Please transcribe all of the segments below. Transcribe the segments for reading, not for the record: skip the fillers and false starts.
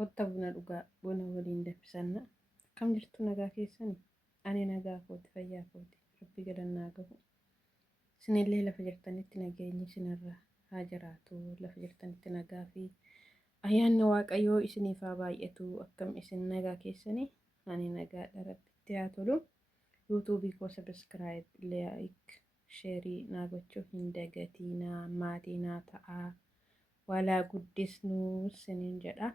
Kotta buna dhugaa buna waliin danfisanna. Akkam jirtu nagaa keessani? Ani nagaa kooti fayyaa kooti. Rabbi galannaa gahu. Isinillee lafa jirtanitti nageenyi isinirra haa jiraatu. Lafa jirtanitti nagaa fi ayyaanni waaqayyoo isiniif haa baay'atu. Akkam isin nagaa keessani? Ani nagaadha rabbitti haa tolu. Yuutuubii koo sabiskiraayib, laayik, sheerii naa gochuu hin dagatinaa. Maatii naa ta'aa. Walaa guddisnuu isiniin jedha.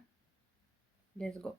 Let's go.